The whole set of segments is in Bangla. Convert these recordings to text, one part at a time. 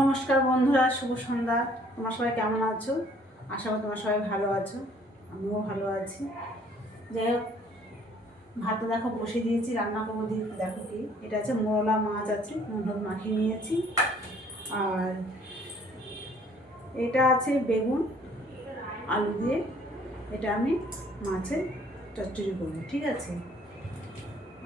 নমস্কার বন্ধুরা, শুভ সন্ধ্যা। তোমার সবাই কেমন আছো? আশা করি তোমার সবাই ভালো আছো, আমিও ভালো আছি। যাই হোক, ভাতটা দেখো বসিয়ে দিয়েছি, রান্না করবো। দিয়ে দেখো কি, এটা আছে মোরলা মাছ আছে, নুন হলুদ মাখিয়ে নিয়েছি। আর এটা আছে বেগুন আলু দিয়ে, এটা আমি মাছের চচ্চড়ি করবো, ঠিক আছে।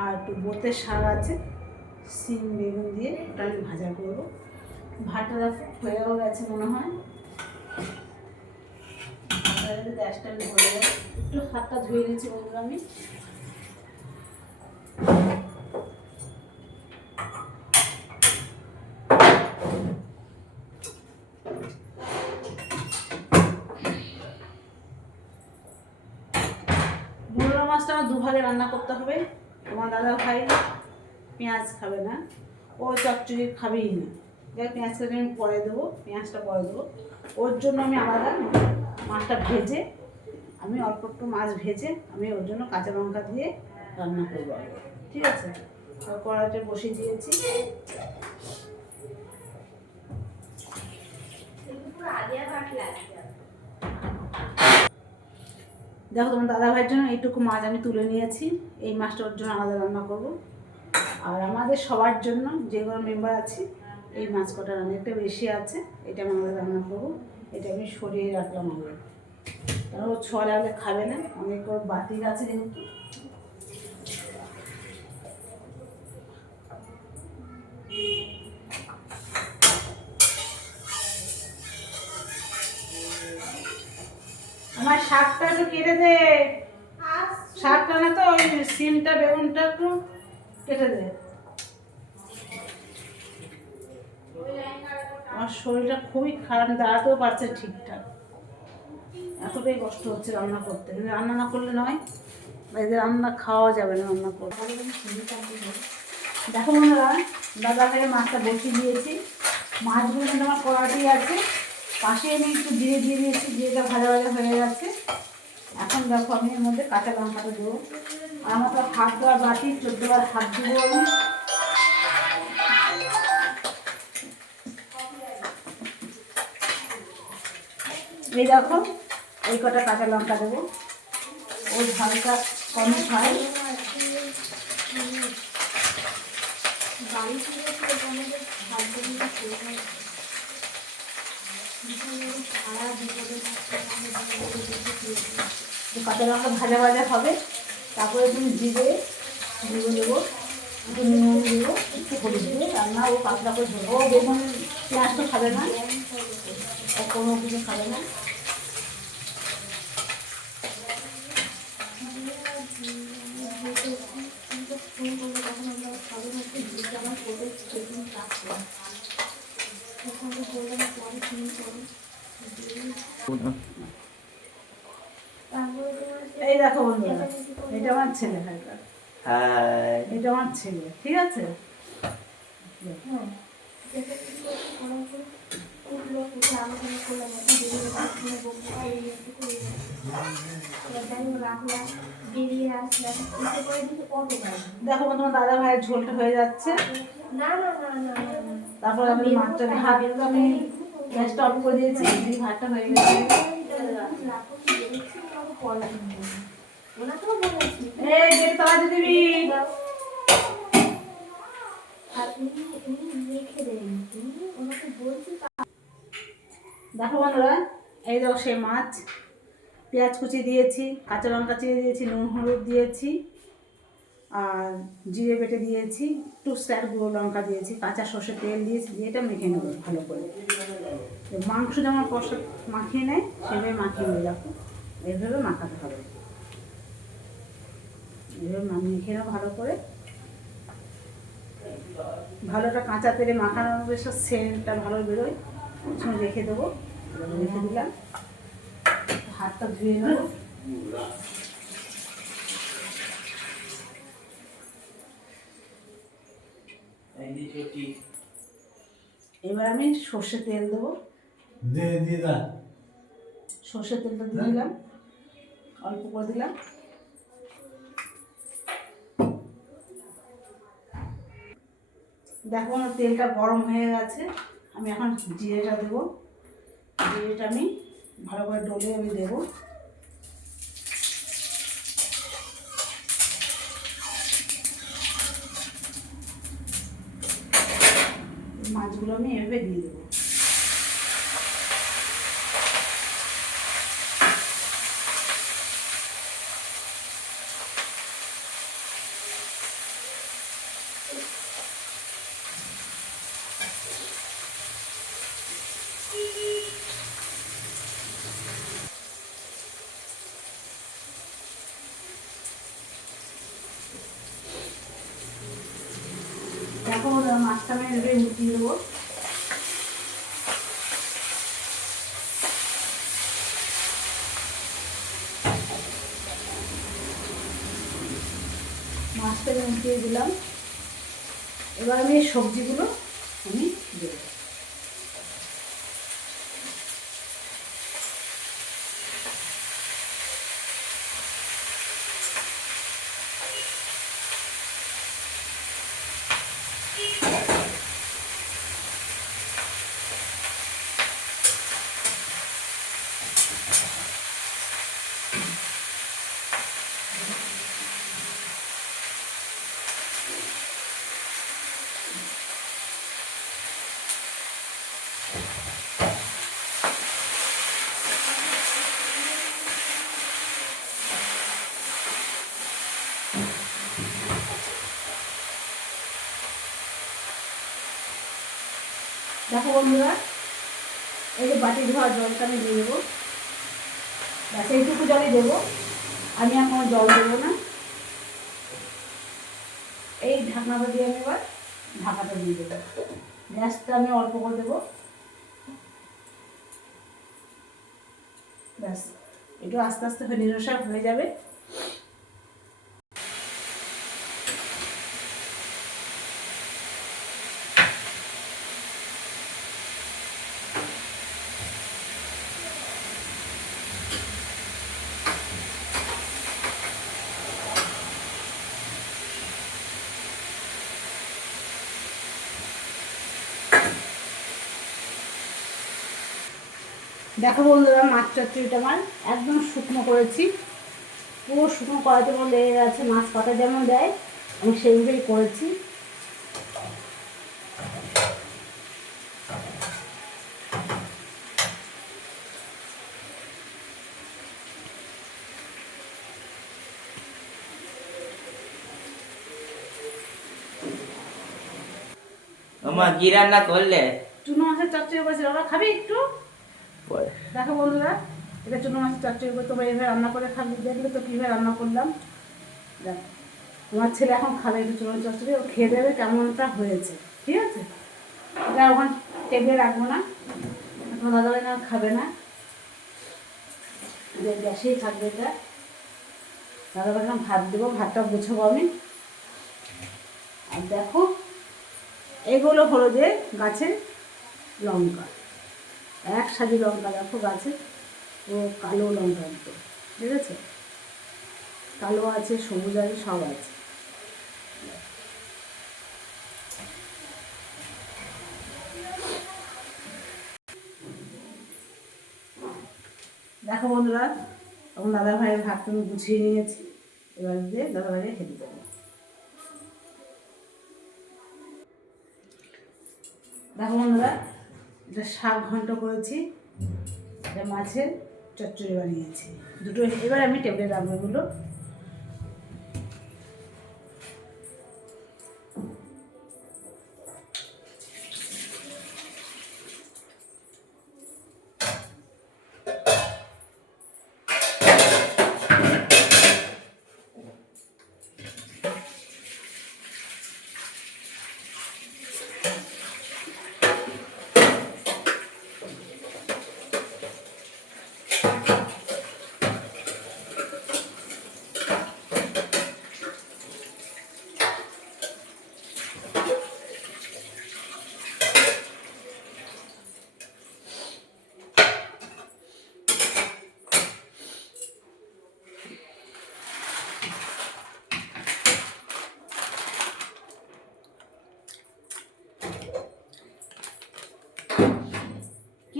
আর একটু বোতের শাক আছে সিম বেগুন দিয়ে, ওটা আমি ভাজা করবো। ভাতটা দেখো হয়েও গেছে মনে হয়। গ্যাসটা আমি ধরে যাবো, একটু হাতটা ধুয়ে নিচ্ছি বন্ধুরা। আমি মুরলা মাছটা আমার দুভাগে রান্না করতে হবে। তোমার দাদা ভাই পেঁয়াজ খাবে না, ও চচ্চড়ি খাবেই না। যাই পেঁয়াজ কেটে আমি পরে দেবো, পেঁয়াজটা পরে দেবো। ওর জন্য আমি আলাদা মাছটা ভেজে, আমি অল্প একটু মাছ ভেজে আমি ওর জন্য কাঁচা লঙ্কা দিয়ে রান্না করবো, ঠিক আছে। কড়াইটা বসিয়ে দিয়েছি। দেখো, তোমার দাদা ভাইয়ের জন্য এইটুকু মাছ আমি তুলে নিয়েছি। এই মাছটা ওর জন্য আলাদা রান্না করবো। আর আমাদের সবার জন্য যেগুলো মেম্বার আছি, এই মাছ কটা রান্না একটা বেশি আছে, এটা আমি আলাদা রান্না করবো। এটা আমি সরিয়ে রাখলাম আগে, কারণ ও ছোঁয়া লাগলে খাবে না, অনেক ওর বাতিল আছে যেহেতু। আমার শাকটা একটু কেটে দে, শাকটা না তো ওই সিমটা বেগুনটা একটু কেটে দে। আমার শরীরটা খুবই খারাপ, দাঁড়াতেও পারছে ঠিকঠাক, এতটাই কষ্ট হচ্ছে রান্না করতে। রান্না না করলে নয়, এদের রান্না খাওয়া যাবে না রান্না করতে। দেখো বন্ধুরা, দাদা ভাইয়ের মাছটা বসিয়ে দিয়েছি। মাছগুলো কিন্তু আমার কড়াতেই আছে, পাশে আমি একটু জিরে দিয়ে দিয়েছি, জিরেটা ভাজা ভাজা হয়ে গেছে। এখন দেখো আমি এর মধ্যে কাঁচা লঙ্কাটা দেবো। আর আমার তো হাত দেওয়া বাটি, 14 বার হাত দেবো আমি। এই দেখো, এই কটা কাঁচা লঙ্কা দেবো, ওই ঝালটা কম খায়। কাঁচা লঙ্কা ভাজা ভাজা হবে, তারপরে তুমি জিরে দেবো, একটু নুন দেবো, একটু হলুদ দিয়ে রান্না ও পাতলা করে ধরবো। ও বেগুন পেঁয়াজ তো খাবে না, ও কোনো কিছু খাবে না। এই দেখো বন্ধুরা, এটা আমার ছেলে, এটা আমার ছেলে, ঠিক আছে। দেখো তোমার দাদা ভাইয়ের ঝোলটা হয়ে যাচ্ছে। তারপর আমি মাছটা ভাত, আমি গ্যাসটা অফ করে দিয়েছি, ভাতটা হয়ে গেছে। দেখো বন্ধুরা, এই দেখো সেই মাছ, পেঁয়াজ কুচি দিয়েছি, কাঁচা লঙ্কা চিড়ে দিয়েছি, নুন হলুদ দিয়েছি, আর জিরে বেটে দিয়েছি, একটু স্যার গুঁড়ো লঙ্কা দিয়েছি, কাঁচা সর্ষে তেল দিয়েছি, দিয়ে এটা মেখে নেবো ভালো করে। মাংস যেমন কষা মাখিয়ে নেয় সেভাবে মাখিয়ে নেবে। দেখো এইভাবে মাখাতে হবে, এইভাবে মেখে নেবো ভালো করে। ভালোটা কাঁচা তেলে মাখানোর বেশ সেন্টটা ভালো বেরোয়। কিছু রেখে দেবো, রেখে দিলাম। হাতটা ধুয়ে নেব। এবার আমি সর্ষে তেল দেবো, সর্ষের তেলটা দিয়ে দিলাম, অল্প করে দিলাম। দেখো আমার তেলটা গরম হয়ে গেছে, আমি এখন জিরেটা দেবো। জিরেটা আমি ভালো করে ডলে আমি দেবো। মাছগুলো আমি এভাবে দিয়ে দেবো। দেখো মাছটা আমি এভাবে উঠিয়ে দেবো। মাছটা আমি উঠিয়ে দিলাম। এবার আমি এই সবজিগুলো আমি দেবো। দেখো বন্ধুরা, এই যে বাটি ধোয়া জলটা আমি দিয়ে দেবো। ব্যাস এইটুকু জলই দেবো, আমি আর কোনো জল দেবো না। এই ঢাকনাটা দিয়ে আমি এবার ঢাকাটা দিয়ে দেবো। গ্যাসটা আমি অল্প করে দেবো। ব্যাস একটু আস্তে আস্তে নিরসা হয়ে যাবে। দেখো বন্ধুরা, মাছ চচ্চড়িটা আমার একদম শুকনো করেছি। পুরো শুকনো করাতে আমার লেগে গেছে। মাছ পাতা যেমন দেয় আমি সেইভাবেই করেছি। ওমা কি রান্না করলে? চুনো মাছের চচ্চড়ি করেছি। বাবা খাবি একটু? দেখো বন্ধুরা, এটা চুনো মাছের চচ্চড়ি করে তোমরা এইভাবে রান্না করে খাবি। দেখলে তো কীভাবে রান্না করলাম। দেখো তোমার ছেলে এখন খাবে একটু চুনো মাছের চচ্চড়ি, ও খেয়ে দেবে কেমনটা হয়েছে। ঠিক আছে, এটা ওখানে টেবিলে রাখবো না, তোমার দাদাভাই না খাবে না, গ্যাসেই থাকবে এটা। দাদাভাই না ভাত দেবো, ভাতটা গুছাবো আমি। আর দেখো এগুলো হলো যে গাছের লঙ্কা, এক সাজি লঙ্কা। দেখো গাছে ও কালো লঙ্কা একদম, ঠিক আছে, কালো আছে, সবুজ আছে, সব আছে। দেখো বন্ধুরা, তখন দাদা ভাইয়ের ভাতটা আমি গুছিয়ে নিয়েছি। এবার দিয়ে দাদা ভাইয়ের খেতে দেবো। দেখো বন্ধুরা, এটা শাক ঘন্ট করেছি, এটা মাছের চচ্চড়ি বানিয়েছি দুটো। এবার আমি টেবিলে রাখবো এগুলো।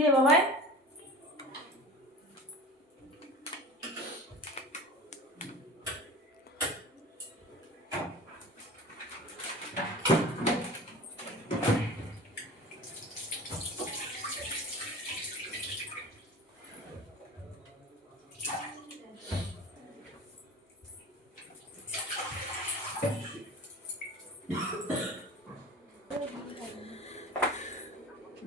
কি রে বাবাই?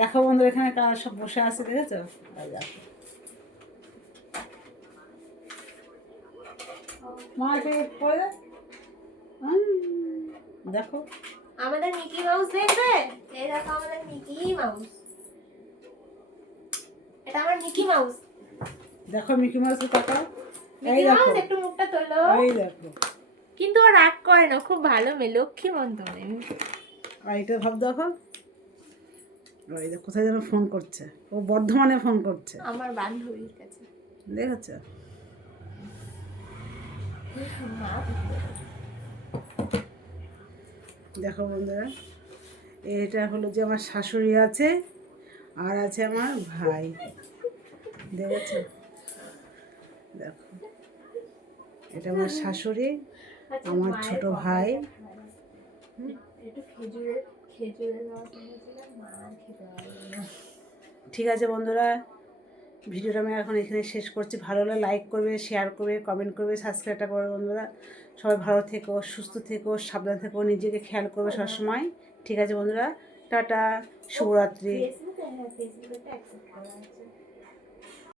দেখো বন্ধু, এখানে কারা সব বসে আছে দেখেছো? এই দেখো। মা এটা পড়ে দে। দেখো আমাদের মিকি মাউস দেখবে? এই দেখো আমাদের মিকি মাউস। এটা আমার মিকি মাউস। দেখো মিকি মাউসের তাকাও। এই মিকি দেখো, মাউস একটু মুখটা তোলো। এই দেখো। কিন্তু ও রাগ করে না, খুব ভালো মেয়ে, লক্ষ্মী মন্ত মেয়ে। আর এটা ভাব দেখো, ওই দেখো কোথায় যেন ফোন করছে, ও বর্ধমানে ফোন করছে, আমার বান্ধবীর কাছে। দেখেছো? দেখো বন্ধুরা, এটা হলো যে আমার শাশুড়ি আছে, আর আছে আমার ভাই, দেখেছো? দেখো, এটা আমার শাশুড়ি, আচ্ছা, আমার মায়ের ছোট কথা ভাই। একটু খেজুরের রস এনেছিলাম, মা আর খেতে পারবে না। ঠিক আছে বন্ধুরা, ভিডিওটা আমি এখন এখানে শেষ করছি। ভালো হলে লাইক করবে, শেয়ার করবে, কমেন্ট করবে, সাবস্ক্রাইবটা করবে বন্ধুরা। সবাই ভালো থেকো, সুস্থ থেকো, সাবধান থেকো, নিজেকে খেয়াল করবে সবসময়। ঠিক আছে বন্ধুরা, টাটা, শুভরাত্রি। ফেসবুকে, হ্যাঁ ফেসবুকে অ্যাকসেপ্ট করা আছে।